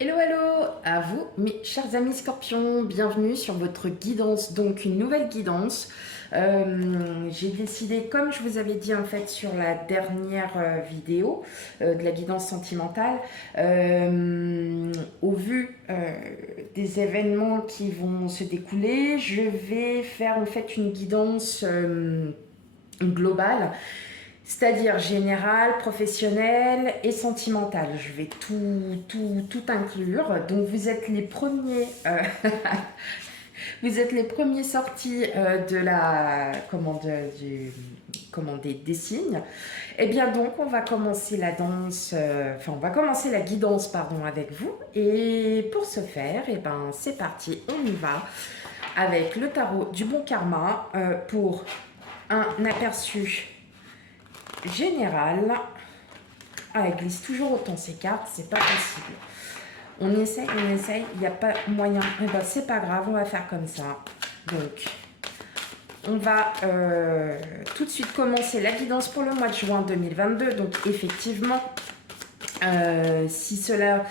Hello, hello à vous, mes chers amis scorpions, bienvenue sur votre guidance, donc une nouvelle guidance. J'ai décidé, comme je vous avais dit en fait sur la dernière vidéo de la guidance sentimentale, au vu des événements qui vont se découler, je vais faire en fait une guidance globale, c'est-à-dire général, professionnel et sentimental. Je vais tout inclure. Donc vous êtes les premiers, vous êtes les premiers sortis de la commande des signes. Et bien donc on va commencer la danse, on va commencer la guidance pardon avec vous. Et pour ce faire, et ben c'est parti, on y va avec le tarot du bon karma pour un aperçu général. Ah, elle glisse toujours autant ces cartes, c'est pas possible. On essaye, il n'y a pas moyen. Eh ben, c'est pas grave, on va faire comme ça. Donc, on va tout de suite commencer la guidance pour le mois de juin 2022. Donc, effectivement, si cela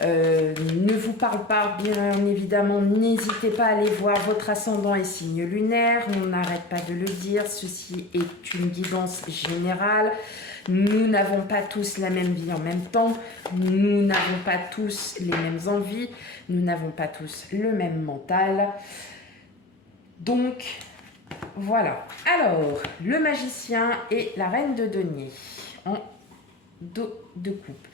ne vous parle pas, bien évidemment, n'hésitez pas à aller voir votre ascendant et signe lunaire. On n'arrête pas de le dire, ceci est une guidance générale. Nous n'avons pas tous la même vie en même temps. Nous n'avons pas tous les mêmes envies. Nous n'avons pas tous le même mental. Donc, voilà. Alors, le magicien et la reine de denier en dos de coupe.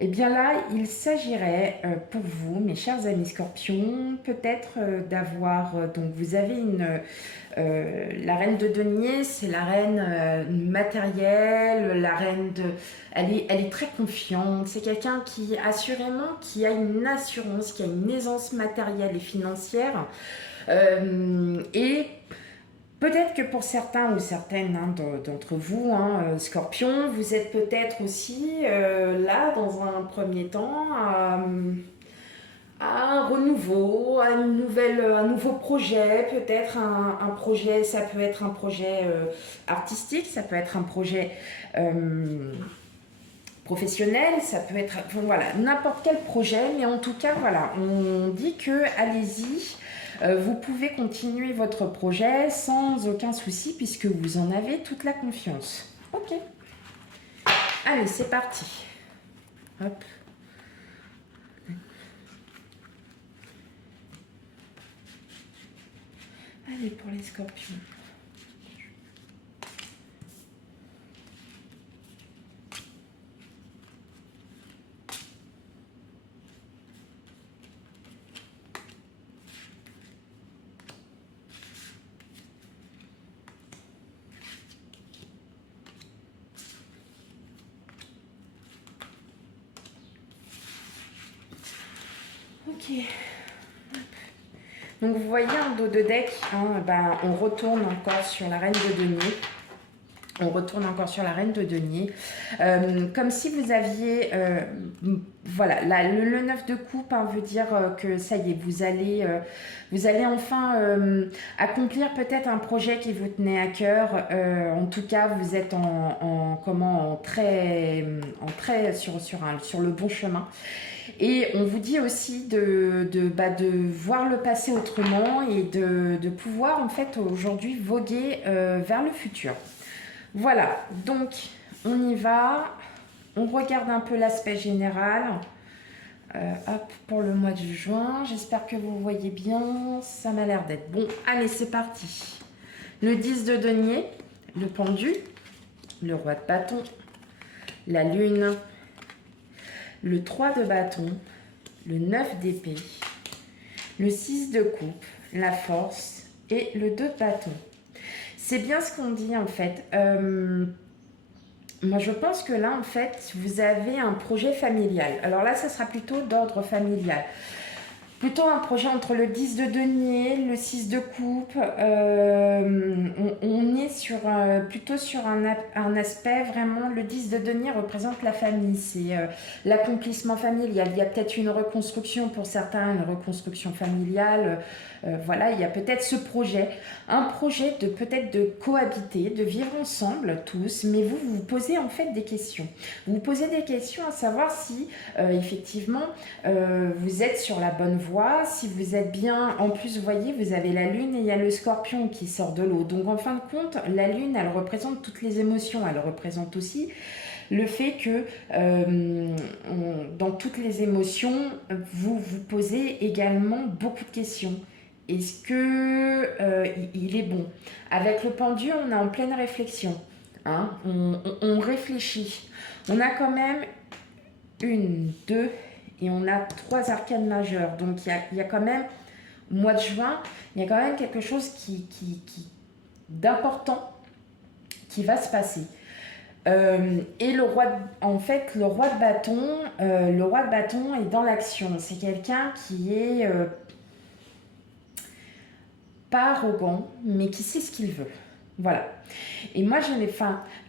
Eh bien là, il s'agirait pour vous, mes chers amis scorpions, peut-être d'avoir... donc vous avez la reine de denier, c'est la reine matérielle, la reine de... Elle est très confiante, c'est quelqu'un qui, assurément, qui a une assurance, qui a une aisance matérielle et financière. Et peut-être que pour certains ou certaines d'entre vous, scorpions, vous êtes peut-être aussi là, dans un premier temps, à un renouveau, à un nouveau projet, peut-être un projet, ça peut être un projet artistique, ça peut être un projet professionnel, ça peut être, voilà, n'importe quel projet, mais en tout cas, voilà, on dit que allez-y, vous pouvez continuer votre projet sans aucun souci puisque vous en avez toute la confiance. Ok. Allez, c'est parti. Hop. Allez, pour les scorpions. Ok. Donc vous voyez en dos de deck, on retourne encore sur la reine de denier. On retourne encore sur la reine de denier. Comme si vous aviez... voilà, là, le 9 de coupe veut dire que ça y est, vous allez enfin accomplir peut-être un projet qui vous tenait à cœur. En tout cas, vous êtes sur le bon chemin. Et on vous dit aussi de voir le passé autrement et de pouvoir en fait aujourd'hui voguer vers le futur. Voilà, donc on y va, on regarde un peu l'aspect général. Hop, pour le mois de juin, j'espère que vous voyez bien, ça m'a l'air d'être bon. Allez, c'est parti. Le 10 de denier, le pendu, le roi de bâton, la lune, le 3 de bâton, le 9 d'épée, le 6 de coupe, la force et le 2 de bâton. C'est bien ce qu'on dit en fait. Moi, je pense que là, en fait, vous avez un projet familial. Alors là, ça sera plutôt d'ordre familial. Plutôt un projet entre le 10 de denier, le 6 de coupe. On est sur, plutôt sur un aspect vraiment. Le 10 de denier représente la famille, c'est l'accomplissement familial. Il y a peut-être une reconstruction pour certains, une reconstruction familiale. Voilà, il y a peut-être ce projet, un projet de peut-être de cohabiter, de vivre ensemble tous, mais vous vous posez en fait des questions. Vous vous posez des questions à savoir si effectivement vous êtes sur la bonne voie, si vous êtes bien. En plus, vous voyez, vous avez la lune et il y a le scorpion qui sort de l'eau. Donc en fin de compte, la lune, elle représente toutes les émotions, elle représente aussi le fait que dans toutes les émotions, vous vous posez également beaucoup de questions. Est-ce que il est bon? Avec le pendu, on est en pleine réflexion. Hein, on réfléchit. On a quand même une, deux, et on a trois arcanes majeures. Donc il y a quand même, au mois de juin, il y a quand même quelque chose d'important qui va se passer. Et le roi, le roi de bâton est dans l'action. C'est quelqu'un qui est pas arrogant, mais qui sait ce qu'il veut. Voilà. Et moi,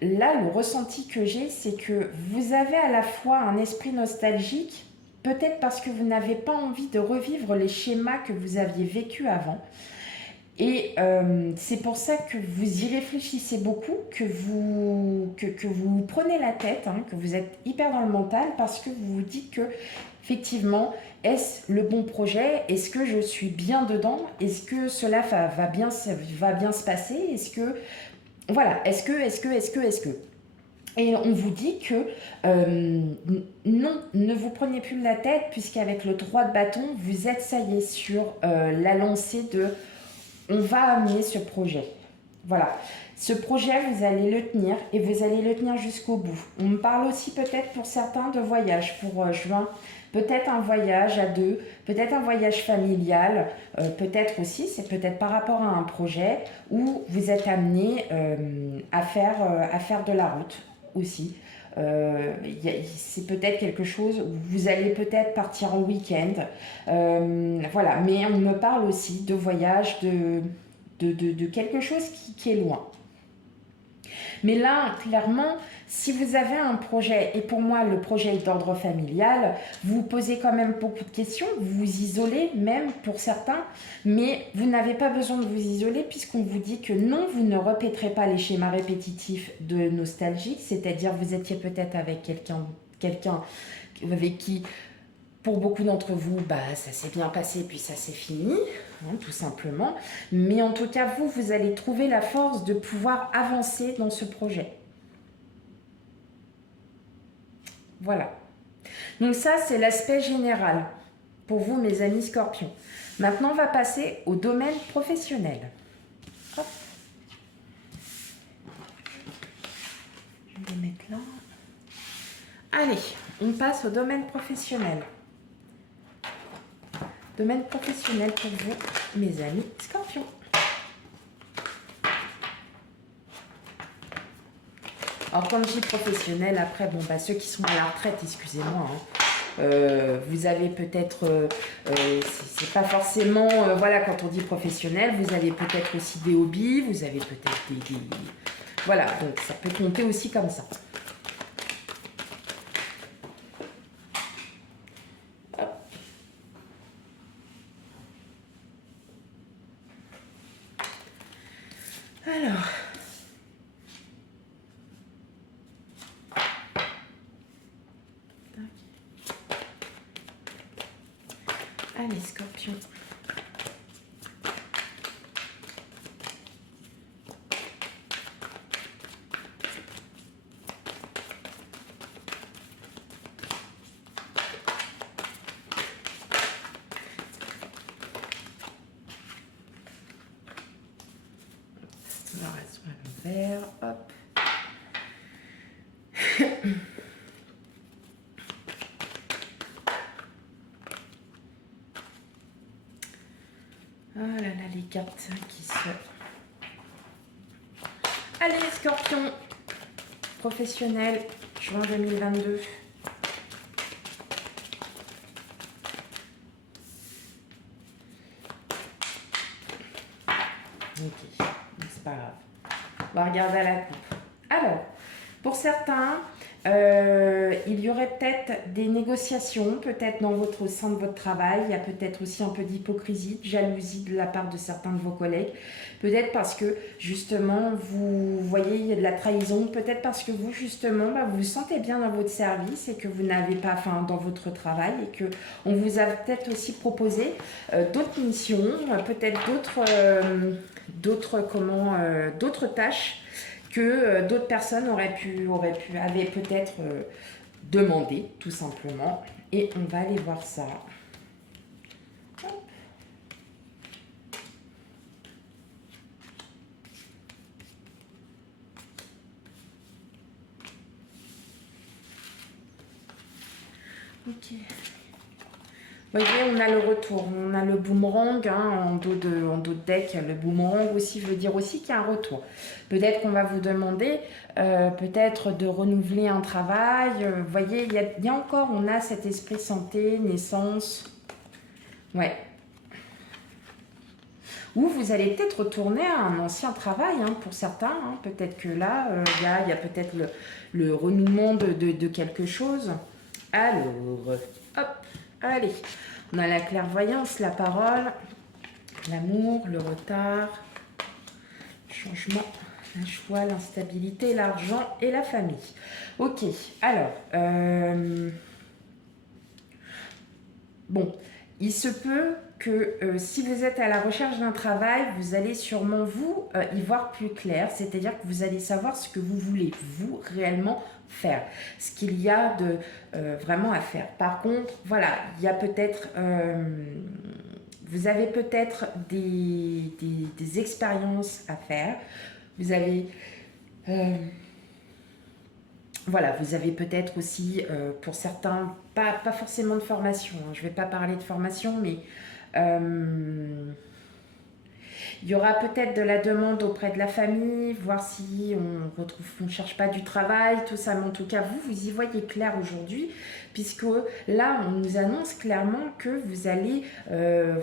là, le ressenti que j'ai, c'est que vous avez à la fois un esprit nostalgique, peut-être parce que vous n'avez pas envie de revivre les schémas que vous aviez vécus avant. Et c'est pour ça que vous y réfléchissez beaucoup, que vous prenez la tête, hein, que vous êtes hyper dans le mental, parce que vous vous dites que, effectivement, est-ce le bon projet? Est-ce que je suis bien dedans? Est-ce que cela va bien se passer? Est-ce que... Voilà, est-ce que... Et on vous dit que non, ne vous prenez plus la tête, puisqu'avec le droit de bâton, vous êtes, ça y est, sur la lancée de... On va amener ce projet. Voilà. Ce projet, vous allez le tenir et vous allez le tenir jusqu'au bout. On me parle aussi peut-être pour certains de voyage pour juin. Peut-être un voyage à deux, peut-être un voyage familial, peut-être aussi, c'est peut-être par rapport à un projet où vous êtes amené à faire de la route aussi. C'est peut-être quelque chose où vous allez peut-être partir en week-end. Voilà, mais on me parle aussi de voyage, de quelque chose qui est loin. Mais là, clairement, si vous avez un projet, et pour moi le projet est d'ordre familial, vous vous posez quand même beaucoup de questions, vous vous isolez même pour certains, mais vous n'avez pas besoin de vous isoler puisqu'on vous dit que non, vous ne répéterez pas les schémas répétitifs de nostalgie, c'est-à-dire vous étiez peut-être avec quelqu'un avec qui... Pour beaucoup d'entre vous, ça s'est bien passé, puis ça s'est fini, hein, tout simplement. Mais en tout cas, vous allez trouver la force de pouvoir avancer dans ce projet. Voilà. Donc ça, c'est l'aspect général pour vous, mes amis scorpions. Maintenant, on va passer au domaine professionnel. Hop. Je vais le mettre là. Allez, on passe au domaine professionnel. Domaine professionnel pour vous, mes amis scorpions. Alors, quand je dis professionnel, après, ceux qui sont à la retraite, excusez-moi, hein, vous avez peut-être, c'est pas forcément, voilà, quand on dit professionnel, vous avez peut-être aussi des hobbies, vous avez peut-être des... Voilà, donc ça peut compter aussi comme ça. Alors, allez, scorpion. On va rester à l'envers, hop. Ah là là, les cartes qui se... Allez, scorpion professionnel, juin 2022. regarder à la coupe. Alors, pour certains, il y aurait peut-être des négociations, peut-être au sein de votre travail. Il y a peut-être aussi un peu d'hypocrisie, de jalousie de la part de certains de vos collègues. Peut-être parce que, justement, vous voyez, il y a de la trahison. Peut-être parce que vous, justement, vous vous sentez bien dans votre service et que vous n'avez pas, enfin, dans votre travail, et que on vous a peut-être aussi proposé d'autres missions, peut-être d'autres tâches que d'autres personnes avaient peut-être demandé, tout simplement. Et on va aller voir ça. Hop. Ok. Vous voyez, on a le retour, on a le boomerang en dos de deck. Le boomerang aussi veut dire aussi qu'il y a un retour. Peut-être qu'on va vous demander peut-être de renouveler un travail. Vous voyez, il y a encore, on a cet esprit santé, naissance. Ouais. Ou vous allez peut-être retourner à un ancien travail pour certains. Peut-être que là, il y a peut-être le renouement de quelque chose. Alors, hop. Allez, on a la clairvoyance, la parole, l'amour, le retard, le changement, la joie, l'instabilité, l'argent et la famille. Ok, alors, bon, il se peut que si vous êtes à la recherche d'un travail, vous allez sûrement y voir plus clair, c'est-à-dire que vous allez savoir ce que vous voulez, vous, réellement faire, ce qu'il y a de vraiment à faire. Par contre, voilà, il y a peut-être, vous avez peut-être des expériences à faire, vous avez... voilà, vous avez peut-être aussi, pour certains, pas forcément de formation, je ne vais pas parler de formation, mais il y aura peut-être de la demande auprès de la famille, voir si on ne cherche pas du travail, tout ça. Mais en tout cas, vous y voyez clair aujourd'hui, puisque là, on nous annonce clairement que vous allez,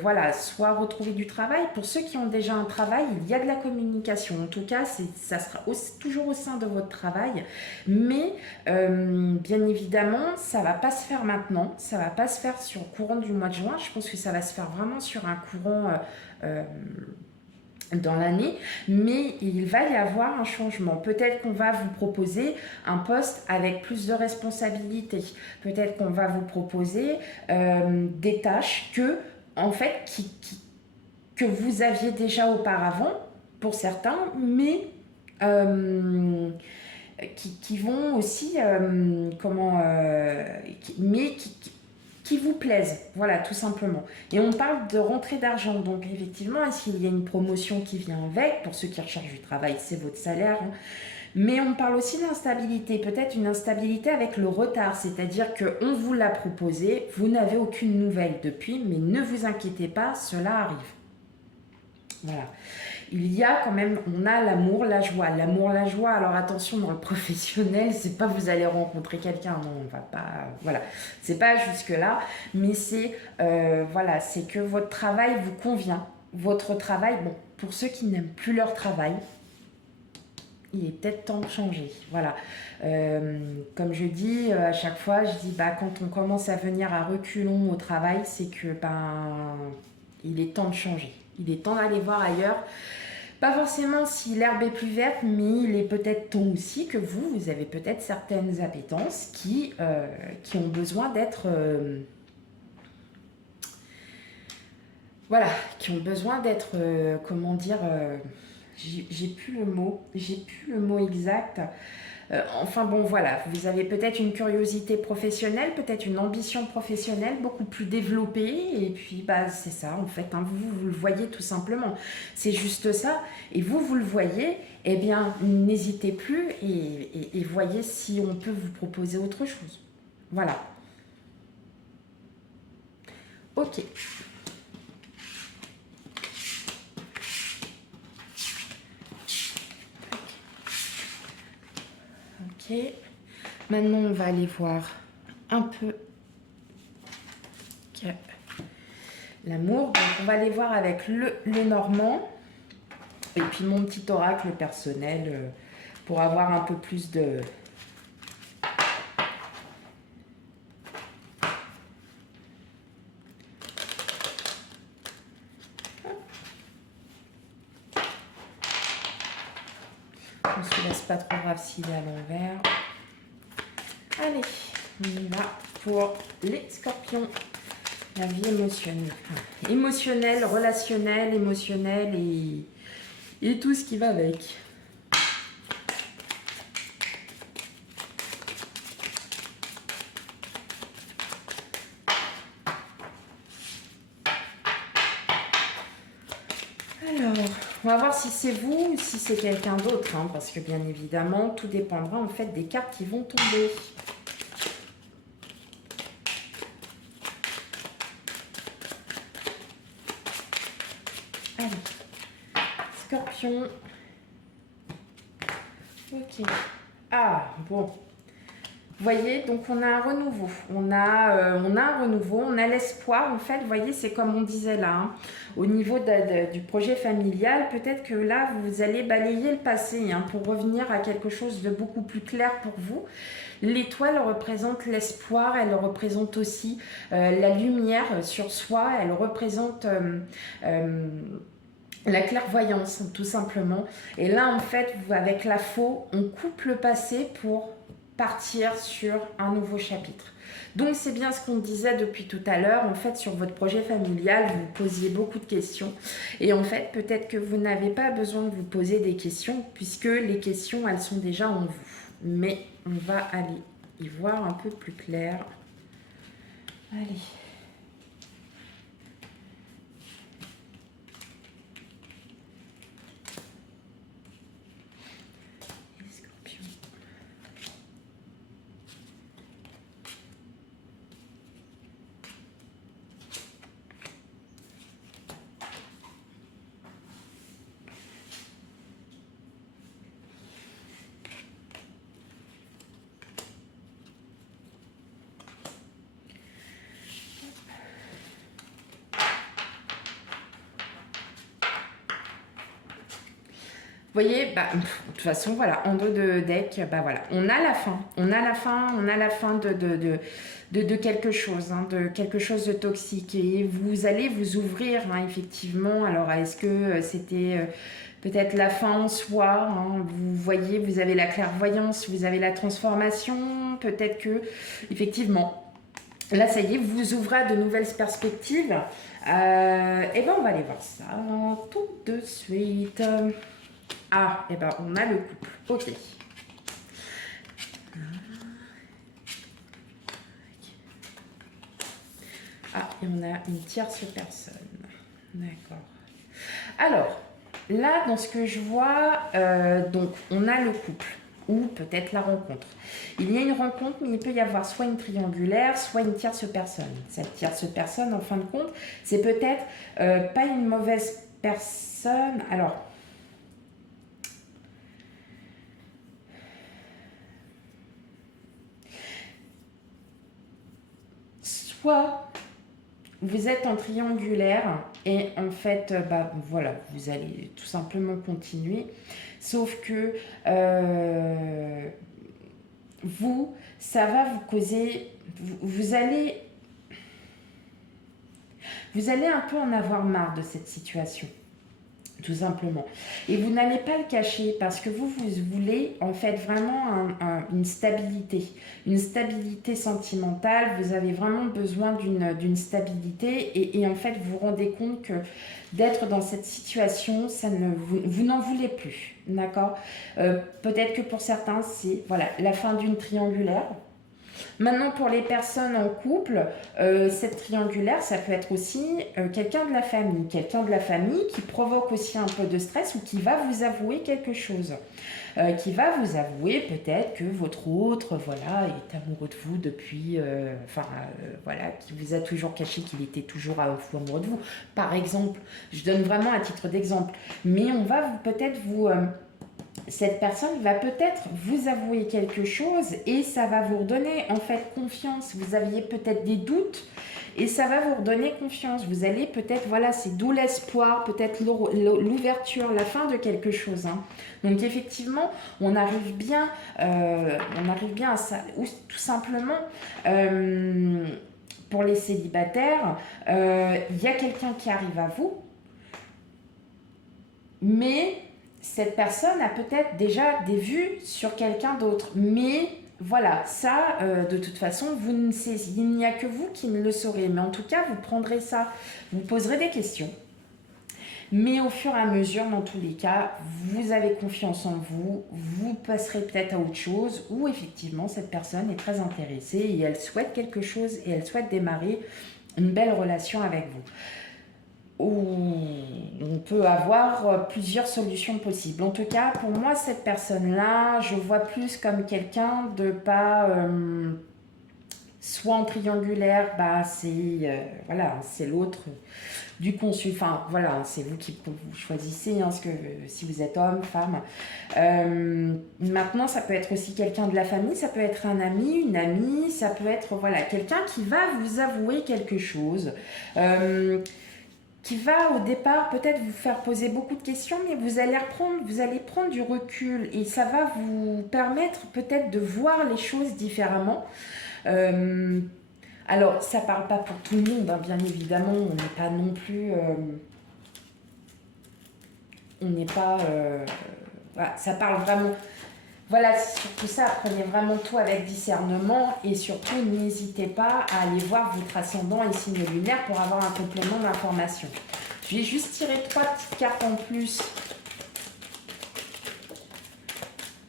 voilà, soit retrouver du travail. Pour ceux qui ont déjà un travail, il y a de la communication. En tout cas, ça sera toujours au sein de votre travail. Mais, bien évidemment, ça ne va pas se faire maintenant. Ça ne va pas se faire sur le courant du mois de juin. Je pense que ça va se faire vraiment sur un courant... dans l'année, mais il va y avoir un changement. Peut-être qu'on va vous proposer un poste avec plus de responsabilités. Peut-être qu'on va vous proposer des tâches en fait, que vous aviez déjà auparavant, pour certains, mais qui vont aussi, qui vous plaisent, voilà, tout simplement. Et on parle de rentrée d'argent, donc effectivement, est-ce qu'il y a une promotion qui vient avec? Pour ceux qui recherchent du travail, c'est votre salaire. Mais on parle aussi d'instabilité, peut-être une instabilité avec le retard, c'est-à-dire qu'on vous l'a proposé, vous n'avez aucune nouvelle depuis, mais ne vous inquiétez pas, cela arrive. Voilà. Il y a quand même, on a l'amour, la joie. L'amour, la joie, alors attention, dans le professionnel, c'est pas vous allez rencontrer quelqu'un, non, on va pas, voilà, c'est pas jusque-là, mais c'est, voilà, c'est que votre travail vous convient. Votre travail, bon, pour ceux qui n'aiment plus leur travail, il est peut-être temps de changer, voilà. Comme je dis à chaque fois, je dis, quand on commence à venir à reculons au travail, c'est que, il est temps de changer. Il est temps d'aller voir ailleurs. Pas forcément si l'herbe est plus verte, mais il est peut-être temps aussi que vous avez peut-être certaines appétences qui ont besoin d'être... voilà, qui ont besoin d'être... comment dire... j'ai plus le mot exact. Enfin bon, voilà, vous avez peut-être une curiosité professionnelle, peut-être une ambition professionnelle beaucoup plus développée, et puis c'est ça en fait, vous le voyez tout simplement, c'est juste ça, et vous le voyez, eh bien n'hésitez plus et voyez si on peut vous proposer autre chose. Voilà. Ok. Ok, maintenant on va aller voir un peu l'amour. Donc on va aller voir avec le Normand. Et puis mon petit oracle personnel pour avoir un peu plus de... On ne se laisse pas trop grave s'il est à l'envers. Allez, on y va pour les scorpions. La vie émotionnelle. Émotionnelle, relationnelle, émotionnelle et tout ce qui va avec. Alors, on va voir si c'est vous ou si c'est quelqu'un d'autre, hein, parce que bien évidemment, tout dépendra en fait des cartes qui vont tomber. Allez, Scorpion. Ok. Ah, bon. Vous voyez, donc on a un renouveau, on a un renouveau, on a l'espoir, en fait, vous voyez, c'est comme on disait là, hein, au niveau du projet familial, peut-être que là, vous allez balayer le passé hein, pour revenir à quelque chose de beaucoup plus clair pour vous. L'étoile représente l'espoir, elle représente aussi la lumière sur soi, elle représente... la clairvoyance, tout simplement. Et là, en fait, avec la faux, on coupe le passé pour partir sur un nouveau chapitre. Donc, c'est bien ce qu'on disait depuis tout à l'heure. En fait, sur votre projet familial, vous vous posiez beaucoup de questions. Et en fait, peut-être que vous n'avez pas besoin de vous poser des questions, puisque les questions, elles sont déjà en vous. Mais on va aller y voir un peu plus clair. Allez. Vous voyez, bah, de toute façon, voilà, en dos de deck, bah voilà, on a la fin. On a la fin de quelque chose, hein, de quelque chose de toxique. Et vous allez vous ouvrir, hein, effectivement. Alors, est-ce que c'était peut-être la fin en soi hein, vous voyez, vous avez la clairvoyance, vous avez la transformation. Peut-être que, effectivement, là, ça y est, vous ouvrez à de nouvelles perspectives. Et ben, on va aller voir ça tout de suite. Ah, et ben on a le couple. Ok. Ah, et on a une tierce personne. D'accord. Alors, là, dans ce que je vois, donc on a le couple ou peut-être la rencontre. Il y a une rencontre, mais il peut y avoir soit une triangulaire, soit une tierce personne. Cette tierce personne, en fin de compte, c'est peut-être pas une mauvaise personne. Alors, soit vous êtes en triangulaire et en fait, bah, voilà, vous allez tout simplement continuer. Sauf que vous, ça va vous causer... Vous allez un peu en avoir marre de cette situation. Tout simplement. Et vous n'allez pas le cacher parce que vous voulez en fait vraiment une stabilité sentimentale. Vous avez vraiment besoin d'une stabilité et en fait vous vous rendez compte que d'être dans cette situation, vous n'en voulez plus. D'accord. Peut-être que pour certains, c'est voilà, la fin d'une triangulaire. Maintenant, pour les personnes en couple, cette triangulaire, ça peut être aussi quelqu'un de la famille. Quelqu'un de la famille qui provoque aussi un peu de stress ou qui va vous avouer quelque chose. Qui va vous avouer peut-être que votre autre, voilà, est amoureux de vous depuis... voilà, qui vous a toujours caché qu'il était toujours amoureux de vous. Par exemple, je donne vraiment à titre d'exemple. Mais on va peut-être vous cette personne va peut-être vous avouer quelque chose et ça va vous redonner en fait confiance. Vous aviez peut-être des doutes et ça va vous redonner confiance. Vous allez peut-être, voilà, c'est d'où l'espoir, peut-être l'ouverture, la fin de quelque chose. Hein. Donc effectivement, on arrive bien à ça. Ou tout simplement, pour les célibataires, il y a quelqu'un qui arrive à vous, mais cette personne a peut-être déjà des vues sur quelqu'un d'autre. Mais voilà, ça, de toute façon, il n'y a que vous qui ne le saurez. Mais en tout cas, vous prendrez ça, vous poserez des questions. Mais au fur et à mesure, dans tous les cas, vous avez confiance en vous, vous passerez peut-être à autre chose, où effectivement, cette personne est très intéressée et elle souhaite quelque chose et elle souhaite démarrer une belle relation avec vous. On peut avoir plusieurs solutions possibles. En tout cas, pour moi, cette personne-là, je vois plus comme quelqu'un de pas soit en triangulaire, bah voilà, c'est l'autre du consul. Enfin, voilà, c'est vous qui vous choisissez si vous êtes homme, femme. Maintenant, ça peut être aussi quelqu'un de la famille, ça peut être un ami, une amie, ça peut être voilà quelqu'un qui va vous avouer quelque chose. Qui va au départ peut-être vous faire poser beaucoup de questions, mais vous allez prendre du recul et ça va vous permettre peut-être de voir les choses différemment. Alors, ça ne parle pas pour tout le monde, hein, bien évidemment, on n'est pas non plus... on n'est pas... voilà, ça parle vraiment... Voilà, surtout ça, prenez vraiment tout avec discernement et surtout n'hésitez pas à aller voir votre ascendant et signe lunaire pour avoir un complément d'information. Je vais juste tirer 3 petites cartes en plus.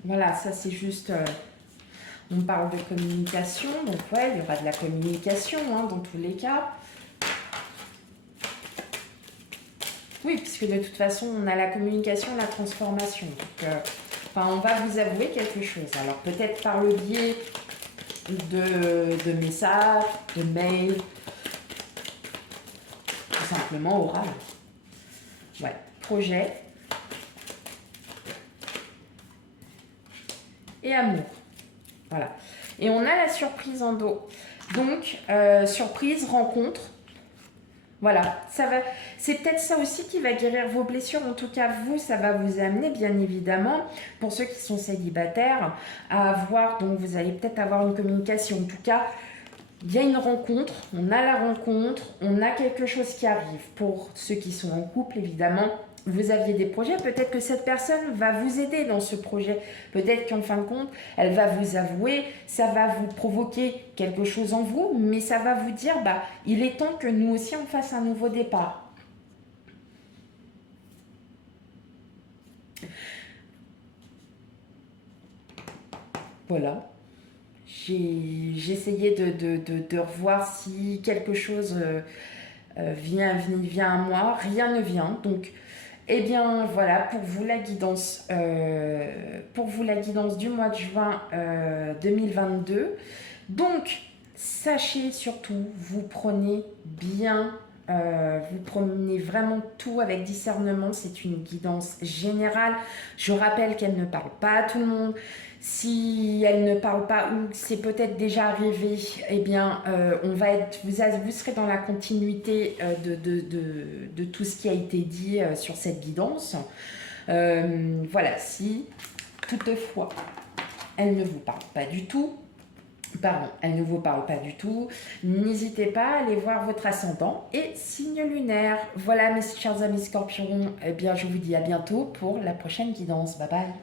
Voilà, ça c'est juste... on parle de communication, donc ouais, il y aura de la communication hein, dans tous les cas. Oui, puisque de toute façon, on a la communication, la transformation. Donc, on va vous avouer quelque chose. Alors peut-être par le biais de messages, de mails, tout simplement oral. Ouais, projet et amour. Voilà. Et on a la surprise en dos. Donc, surprise, rencontre. Voilà, c'est peut-être ça aussi qui va guérir vos blessures. En tout cas, vous, ça va vous amener, bien évidemment, pour ceux qui sont célibataires, à avoir, donc vous allez peut-être avoir une communication. En tout cas, il y a une rencontre, on a la rencontre, on a quelque chose qui arrive. Pour ceux qui sont en couple, évidemment, vous aviez des projets, peut-être que cette personne va vous aider dans ce projet. Peut-être qu'en fin de compte, elle va vous avouer, ça va vous provoquer quelque chose en vous, mais ça va vous dire, bah, il est temps que nous aussi on fasse un nouveau départ. Voilà. J'ai essayé de revoir si quelque chose vient à moi. Rien ne vient, donc... Eh bien voilà, pour vous la guidance du mois de juin 2022. Donc, sachez surtout, vous prenez vraiment tout avec discernement. C'est une guidance générale. Je rappelle qu'elle ne parle pas à tout le monde. Si elle ne parle pas ou c'est peut-être déjà arrivé, eh bien, vous serez dans la continuité de tout ce qui a été dit sur cette guidance. Voilà, si toutefois elle ne vous parle pas du tout, n'hésitez pas à aller voir votre ascendant et signe lunaire. Voilà mes chers amis scorpions, eh bien, je vous dis à bientôt pour la prochaine guidance. Bye bye.